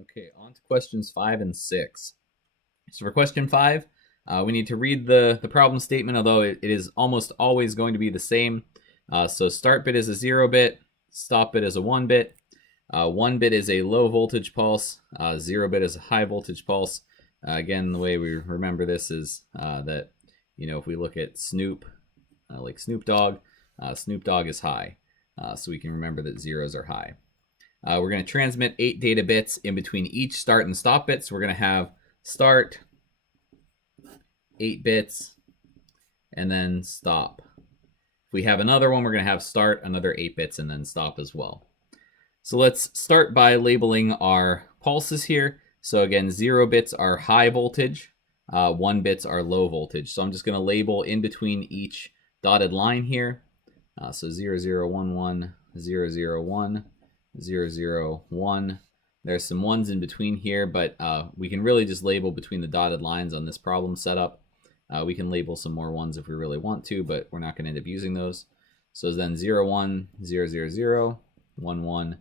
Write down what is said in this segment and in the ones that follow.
Okay, on to questions 5 and 6. So for question 5, we need to read the problem statement, although it is almost always going to be the same. So start bit is a 0 bit, stop bit is a 1 bit. 1 bit is a low voltage pulse, 0 bit is a high voltage pulse. Again, the way we remember this is that, if we look at Snoop, like Snoop Dogg is high. So we can remember that zeros are high. We're going to transmit 8 data bits in between each start and stop bit. So we're going to have start, 8 bits, and then stop. If we have another one, we're going to have start, another 8 bits, and then stop as well. So let's start by labeling our pulses here. So again, 0 bits are high voltage, 1 bits are low voltage. So I'm just going to label in between each dotted line here. So 0, 0, 1, 1, 0, 0, 1, 0, 0, 1. There's some ones in between here, but we can really just label between the dotted lines on this problem setup. We can label some more ones if we really want to, but we're not going to end up using those. So then 0, 1, 0, 0, 0, 1, 1,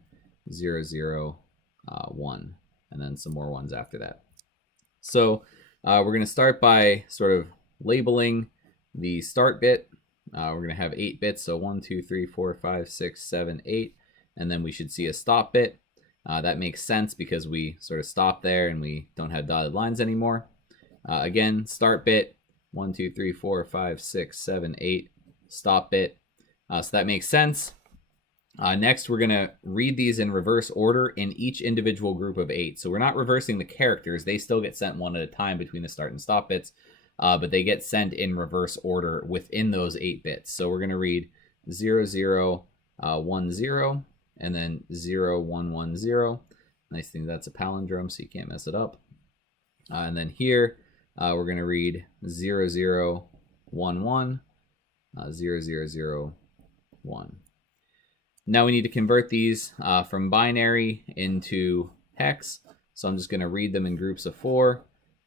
0, 0, 1, and then some more ones after that. So we're going to start by sort of labeling the start bit. We're going to have 8 bits, so 1, 2, 3, 4, 5, 6, 7, 8, and then we should see a stop bit. That makes sense because we sort of stop there and we don't have dotted lines anymore. Again, start bit, 1, 2, 3, 4, 5, 6, 7, 8, stop bit. So that makes sense. Next, we're going to read these in reverse order in each individual group of 8. So we're not reversing the characters. They still get sent one at a time between the start and stop bits, but they get sent in reverse order within those 8 bits. So we're going to read 0, 0, 1, 0, and then 0, 1, 1, 0. Nice thing that's a palindrome, so you can't mess it up. And then here, we're going to read 0, 0, 1, 1, 0, 0, 0, 1. Now we need to convert these from binary into hex. So I'm just going to read them in groups of 4.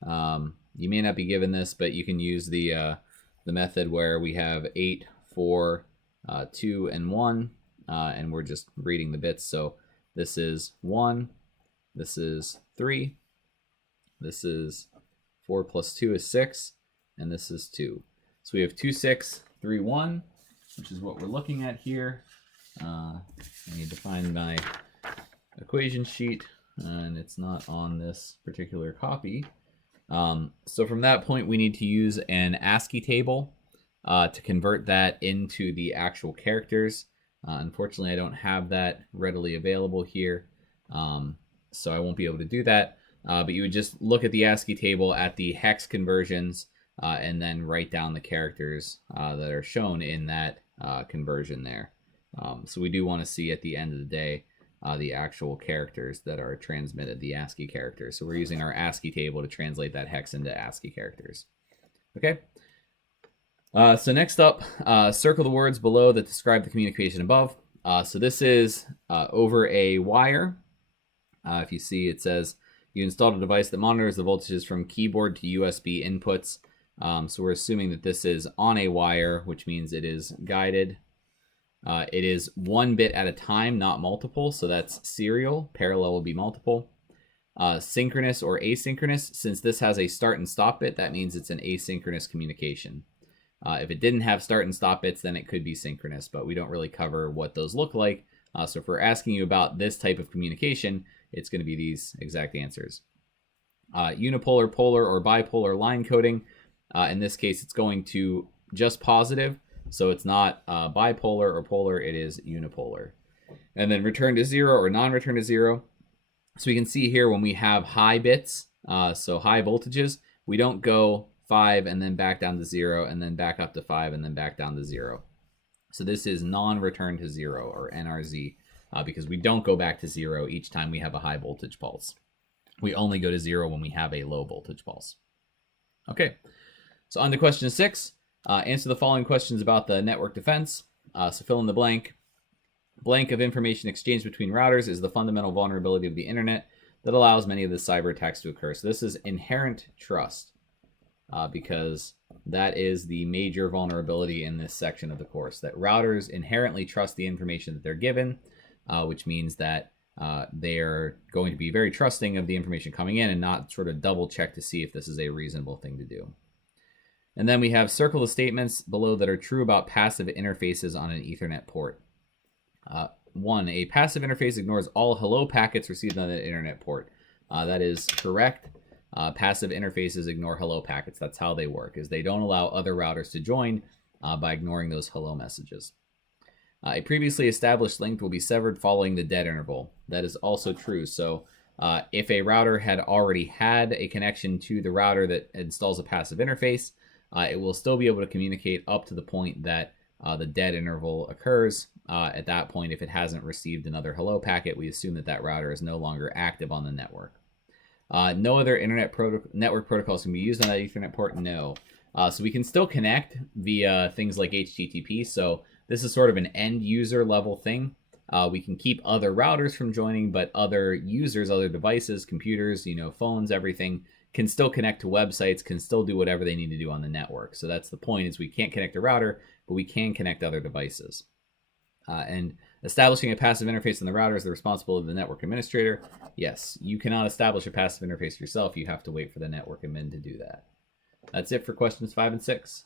You may not be given this, but you can use the method where we have 8, 4, 2, and 1, and we're just reading the bits. So this is 1, this is 3, this is 4 plus 2 is 6, and this is 2. So we have 2, 6, 3, 1, which is what we're looking at here. I need to find my equation sheet, and it's not on this particular copy. So from that point, we need to use an ASCII table to convert that into the actual characters. Unfortunately, I don't have that readily available here, so I won't be able to do that. But you would just look at the ASCII table at the hex conversions and then write down the characters that are shown in that conversion there. So we do want to see at the end of the day the actual characters that are transmitted, the ASCII characters. So we're using our ASCII table to translate that hex into ASCII characters. Okay. So next up, circle the words below that describe the communication above. So this is over a wire. If you see, it says you installed a device that monitors the voltages from keyboard to USB inputs. So we're assuming that this is on a wire, which means it is guided. It is 1 bit at a time, not multiple, so that's serial. Parallel will be multiple. Synchronous or asynchronous, since this has a start and stop bit, that means it's an asynchronous communication. If it didn't have start and stop bits, then it could be synchronous, but we don't really cover what those look like. So if we're asking you about this type of communication, it's going to be these exact answers. Unipolar, polar, or bipolar line coding. In this case, it's going to just positive. So it's not bipolar or polar, it is unipolar. And then return to 0 or non-return to 0. So we can see here when we have high bits, so high voltages, we don't go 5 and then back down to 0 and then back up to 5 and then back down to 0. So this is non-return to 0 or NRZ because we don't go back to 0 each time we have a high voltage pulse. We only go to 0 when we have a low voltage pulse. Okay, so on to question 6. Answer the following questions about the network defense. So fill in the blank. Blank of information exchanged between routers is the fundamental vulnerability of the internet that allows many of the cyber attacks to occur. So this is inherent trust because that is the major vulnerability in this section of the course, that routers inherently trust the information that they're given, which means that they're going to be very trusting of the information coming in and not sort of double check to see if this is a reasonable thing to do. And then we have circle the statements below that are true about passive interfaces on an Ethernet port. 1, a passive interface ignores all hello packets received on the internet port. That is correct. Passive interfaces ignore hello packets. That's how they work, is they don't allow other routers to join by ignoring those hello messages. A previously established link will be severed following the dead interval. That is also true. So if a router had already had a connection to the router that installs a passive interface, it will still be able to communicate up to the point that the dead interval occurs. At that point, if it hasn't received another hello packet, we assume that that router is no longer active on the network. No other network protocols can be used on that Ethernet port? No. So we can still connect via things like HTTP. So this is sort of an end user level thing. We can keep other routers from joining, but other users, other devices, computers, phones, everything can still connect to websites, can still do whatever they need to do on the network. So that's the point, is we can't connect a router, but we can connect other devices. And establishing a passive interface on the router is the responsibility of the network administrator. Yes, you cannot establish a passive interface yourself. You have to wait for the network admin to do that. That's it for questions 5 and 6.